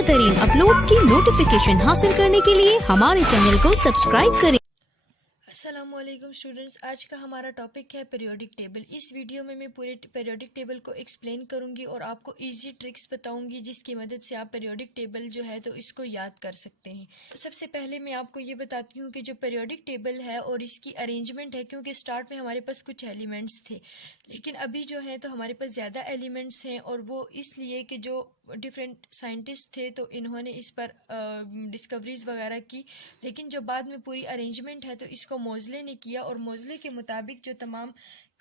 ताज़ा तरीन अपलोड्स की नोटिफिकेशन हासिल करने के लिए हमारे चैनल को सब्सक्राइब करें। अस्सलामुअलैकुम स्टूडेंट्स, आज का हमारा टॉपिक है पीरियोडिक टेबल। इस वीडियो में मैं पूरे पीरियोडिक टेबल को एक्सप्लेन करूंगी और आपको इजी ट्रिक्स बताऊंगी जिसकी मदद से आप पीरियोडिक टेबल जो है तो इसको याद कर सकते हैं। सबसे पहले मैं आपको ये बताती हूँ कि जो पीरियोडिक टेबल है और इसकी अरेंजमेंट है, क्योंकि स्टार्ट में हमारे पास कुछ एलिमेंट्स थे लेकिन अभी जो है तो हमारे पास ज़्यादा एलिमेंट्स हैं, और वो इसलिए कि जो डिफरेंट साइंटिस्ट थे तो इन्होंने इस पर डिस्कवरीज वगैरह की, लेकिन जो बाद में पूरी अरेंजमेंट है तो इसको मोज़ले ने किया, और मोज़ले के मुताबिक जो तमाम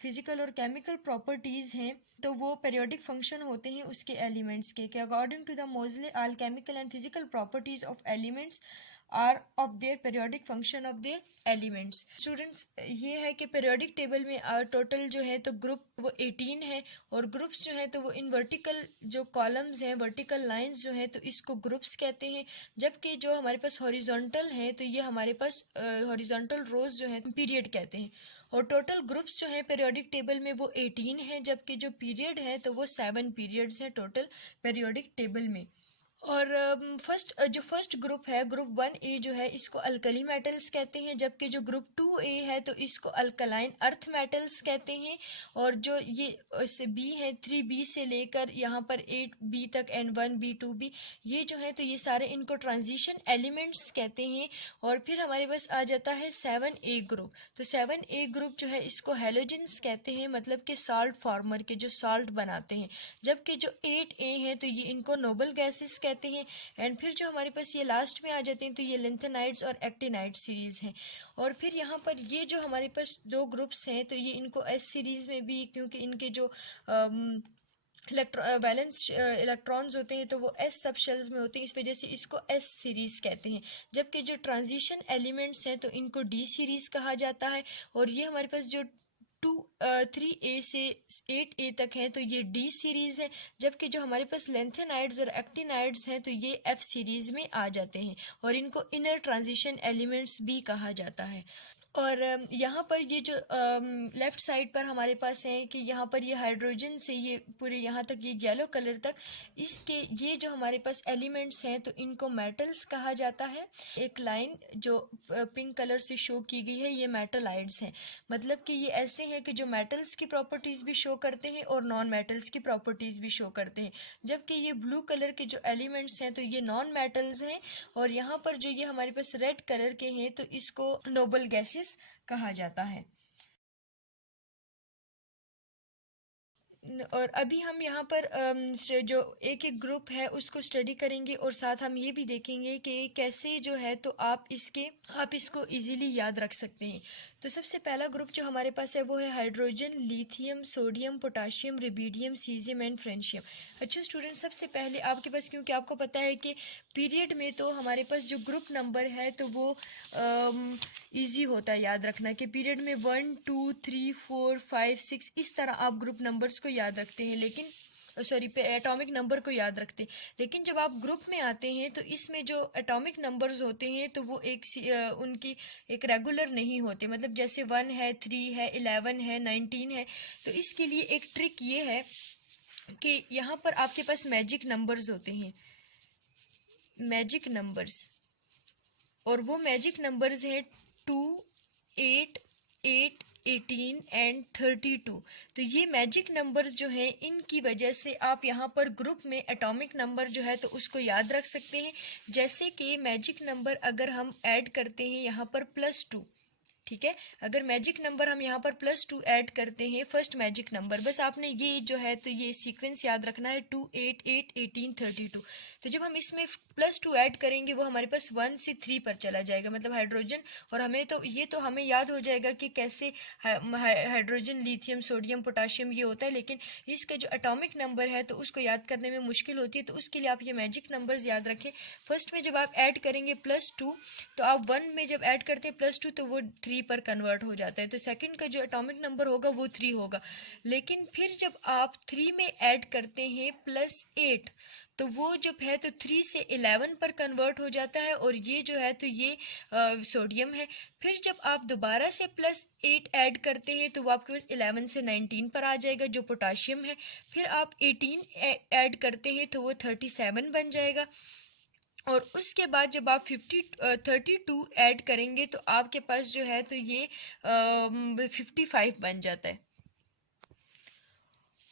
फिज़िकल और केमिकल प्रॉपर्टीज़ हैं तो वो पीरियोडिक फंक्शन होते हैं उसके एलिमेंट्स के। According to the Moseley all chemical and physical properties of elements are of their periodic function of their elements. Students, ये है कि पीरियोडिक टेबल में टोटल जो है तो ग्रुप वो 18 है, और ग्रुप्स जो है तो वो इन वर्टिकल जो कॉलम्स हैं, वर्टिकल लाइंस जो हैं तो इसको ग्रुप्स कहते हैं, जबकि जो हमारे पास हॉरिजॉन्टल हैं तो ये हमारे पास हॉरिजॉन्टल रोज जो है पीरियड कहते हैं। और टोटल ग्रुप्स जो हैं पीरियोडिक टेबल में वो 18 हैं, जबकि जो पीरियड है तो वो 7 पीरियड्स हैं टोटल पीरियोडिक टेबल में। और जो फर्स्ट ग्रुप है, ग्रुप 1A जो है इसको अल्कली मेटल्स कहते हैं, जबकि जो ग्रुप 2A है तो इसको अल्कलाइन अर्थ मेटल्स कहते हैं। और जो ये बी है 3B से लेकर यहाँ पर 8B तक एंड 1B 2B ये जो है तो ये सारे इनको ट्रांजिशन एलिमेंट्स कहते हैं। और फिर हमारे पास आ जाता है 7A ग्रुप। तो 7A ग्रुप जो है इसको हेलोजेंस कहते हैं, मतलब कि सॉल्ट फार्मर के जो सॉल्ट बनाते हैं, जबकि जो 8A है तो ये इनको नोबल गैसेस कहते हैं। एंड फिर जो हमारे पास ये लास्ट में आ जाते हैं तो ये लिंथेनाइड्स और एक्टिनाइड सीरीज हैं। और फिर यहाँ पर ये जो हमारे पास दो ग्रुप्स हैं तो ये इनको एस सीरीज में भी, क्योंकि इनके जो वैलेंस इलेक्ट्रॉन्स होते हैं तो वो एस सब शेल्स में होते हैं, इस वजह से इसको एस सीरीज कहते हैं। जबकि जो ट्रांजिशन एलिमेंट्स हैं तो इनको डी सीरीज कहा जाता है। और ये हमारे पास जो 3A से 8A तक हैं तो ये डी सीरीज़ है, जबकि जो हमारे पास लेंथेनाइड्स और एक्टिनाइड्स हैं तो ये एफ सीरीज़ में आ जाते हैं, और इनको इनर ट्रांजिशन एलिमेंट्स भी कहा जाता है। और यहाँ पर ये जो लेफ़्ट साइड पर हमारे पास है कि यहाँ पर ये हाइड्रोजन से ये पूरे यहाँ तक ये येलो कलर तक इसके ये जो हमारे पास एलिमेंट्स हैं तो इनको मेटल्स कहा जाता है। एक लाइन जो पिंक कलर से शो की गई है ये मेटलाइड्स हैं, मतलब कि ये ऐसे हैं कि जो मेटल्स की प्रॉपर्टीज़ भी शो करते हैं और नॉन मेटल्स की प्रॉपर्टीज़ भी शो करते हैं। जबकि ये ब्लू कलर के जो एलिमेंट्स हैं तो ये नॉन मेटल्स हैं, और यहाँ पर जो ये हमारे पास रेड कलर के हैं तो इसको नोबल गैसेस कहा जाता है। और अभी हम यहाँ पर जो एक एक ग्रुप है उसको स्टडी करेंगे, और साथ हम ये भी देखेंगे कि कैसे जो है तो आप इसको इजीली याद रख सकते हैं। तो सबसे पहला ग्रुप जो हमारे पास है वो है hydrogen, lithium, sodium, potassium, rubidium, caesium and francium. अच्छा स्टूडेंट, सबसे पहले आपके पास, क्योंकि आपको पता है कि पीरियड में तो हमारे पास जो ग्रुप नंबर है तो वो इजी होता है याद रखना कि पीरियड में 1 2 3 4 5 6 इस तरह आप ग्रुप नंबर्स को याद रखते हैं, लेकिन एटॉमिक नंबर को याद रखते हैं। लेकिन जब आप ग्रुप में आते हैं तो इसमें जो एटॉमिक नंबर्स होते हैं तो वो उनकी एक रेगुलर नहीं होते, मतलब जैसे 1 है, 3 है, 11 है, 19 है। तो इसके लिए एक ट्रिक ये है कि यहाँ पर आपके पास मैजिक नंबर्स होते हैं, मैजिक नंबर्स, और वो मैजिक नंबर्स हैं 2 8 8 18 एंड 32। तो ये मैजिक नंबर्स जो हैं इनकी वजह से आप यहाँ पर ग्रुप में एटॉमिक नंबर जो है तो उसको याद रख सकते हैं। जैसे कि मैजिक नंबर अगर हम ऐड करते हैं यहाँ पर +2, ठीक है, अगर मैजिक नंबर हम यहाँ पर +2 ऐड करते हैं, फर्स्ट मैजिक नंबर, बस आपने ये जो है तो ये सीक्वेंस याद रखना है 2 8 8 18 32। तो जब हम इसमें +2 ऐड करेंगे वो हमारे पास 1 से 3 पर चला जाएगा, मतलब हाइड्रोजन, और हमें याद हो जाएगा कि कैसे हाइड्रोजन, लिथियम, सोडियम, पोटाशियम ये होता है, लेकिन इसका जो एटॉमिक नंबर है तो उसको याद करने में मुश्किल होती है। तो उसके लिए आप ये मैजिक नंबर्स याद रखें। फर्स्ट में जब आप ऐड करेंगे +2 तो आप 1 में जब ऐड करते हैं +2 तो वो 3 पर कन्वर्ट हो जाता है, तो सेकंड का जो एटॉमिक नंबर होगा वो 3 होगा। लेकिन फिर जब आप 3 में ऐड करते हैं +8 तो वो जब है तो 3 से 11 पर कन्वर्ट हो जाता है, और ये जो है तो ये सोडियम है। फिर जब आप दोबारा से +8 ऐड करते हैं तो वो आपके पास 11 से 19 पर आ जाएगा जो पोटाशियम है। फिर आप 18 ऐड करते हैं तो वो 37 बन जाएगा। और उसके बाद जब आप 32 ऐड करेंगे तो आपके पास जो है तो ये 55 बन जाता है।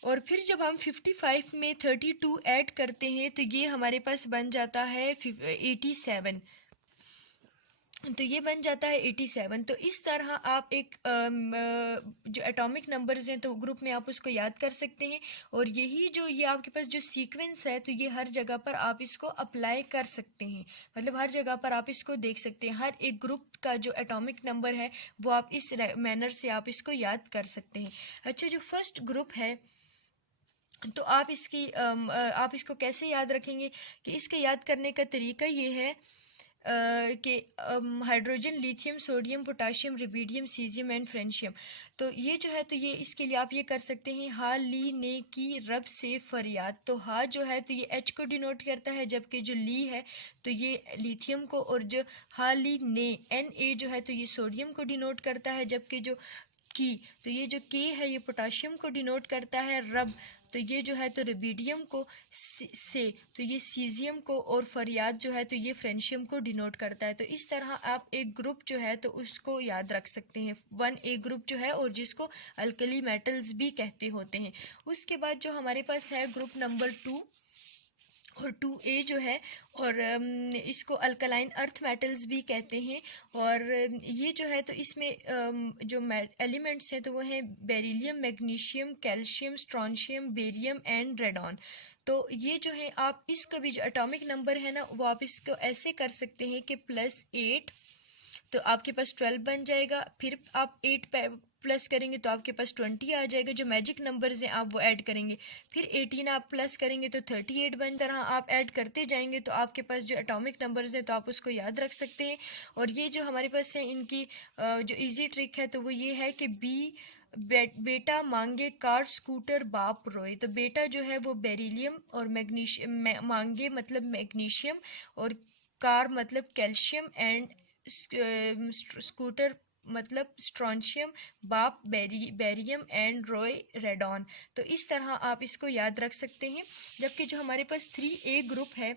और फिर जब हम 55 में 32 ऐड करते हैं तो ये हमारे पास बन जाता है 87। तो ये बन जाता है 87। तो इस तरह आप एक जो एटॉमिक नंबर्स हैं तो ग्रुप में आप उसको याद कर सकते हैं। और यही जो ये आपके पास जो सीक्वेंस है तो ये हर जगह पर आप इसको अप्लाई कर सकते हैं, मतलब हर जगह पर आप इसको देख सकते हैं। हर एक ग्रुप का जो एटॉमिक नंबर है वो आप इस मैनर से आप इसको याद कर सकते हैं। अच्छा, जो फर्स्ट ग्रुप है तो आप इसको कैसे याद रखेंगे कि इसके याद करने का तरीका ये है कि hydrogen, lithium, sodium, potassium, rubidium, caesium and francium. तो ये जो है तो ये इसके लिए आप ये कर सकते हैं, हा ली ने की रब से फरियाद। तो हा जो है तो ये एच को डिनोट करता है, जबकि जो ली है तो ये लिथियम को, और जो हा ली ने एन ए जो है तो ये सोडियम को डिनोट करता है, जबकि जो की तो ये जो के है ये पोटाशियम को डिनोट करता है। रब तो ये जो है तो रुबिडियम को, से तो ये सीजियम को, और फरियाद जो है तो ये फ्रेंशियम को डिनोट करता है। तो इस तरह आप एक ग्रुप जो है तो उसको याद रख सकते हैं, 1A ग्रुप जो है, और जिसको अल्कली मेटल्स भी कहते होते हैं। उसके बाद जो हमारे पास है ग्रुप नंबर 2 और 2A जो है, और इसको अल्कलाइन अर्थ मेटल्स भी कहते हैं। और ये जो है तो इसमें जो एलिमेंट्स हैं तो वो हैं beryllium, magnesium, calcium, strontium, barium and radon. तो ये जो है आप इसका भी जो एटॉमिक नंबर है ना वो आप इसको ऐसे कर सकते हैं कि +8, तो आपके पास 12 बन जाएगा। फिर आप 8 प्लस करेंगे तो आपके पास 20 आ जाएगा। जो मैजिक नंबर्स हैं आप वो ऐड करेंगे। फिर 18 आप प्लस करेंगे तो 38 बन। तरह आप ऐड करते जाएंगे तो आपके पास जो एटॉमिक नंबर्स हैं तो आप उसको याद रख सकते हैं। और ये जो हमारे पास है इनकी जो इजी ट्रिक है तो वो ये है कि बेटा मांगे कार स्कूटर बाप रोए। तो बेटा जो है वो बेरिलियम, और मैग्नीशियम मांगे मतलब मैग्नीशियम, और कार मतलब कैल्शियम, एंड स्कूटर मतलब स्ट्रॉन्शियम, बाप बेरियम एंड रॉय रेडॉन। तो इस तरह आप इसको याद रख सकते हैं। जबकि जो हमारे पास 3A ग्रुप है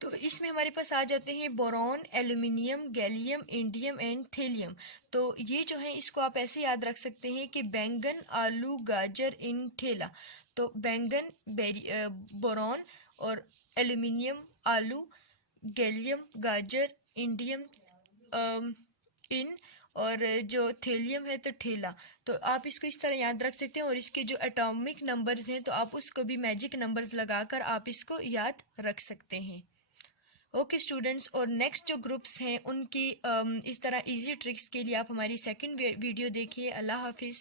तो इसमें हमारे पास आ जाते हैं boron, aluminium, gallium, indium and thallium. तो ये जो है इसको आप ऐसे याद रख सकते हैं कि बैंगन, आलू, गाजर इन ठेला। तो बैंगन, बोरॉन, और एल्यूमिनियम, आलू, गैलियम, गाजर, इंडियम, इन, और जो थेलियम है तो ठेला। तो आप इसको इस तरह याद रख सकते हैं। और इसके जो एटॉमिक नंबर्स हैं तो आप उसको भी मैजिक नंबर्स लगाकर आप इसको याद रख सकते हैं। ओके स्टूडेंट्स, और नेक्स्ट जो ग्रुप्स हैं उनकी इस तरह इजी ट्रिक्स के लिए आप हमारी सेकंड वीडियो देखिए। अल्लाह हाफिज़।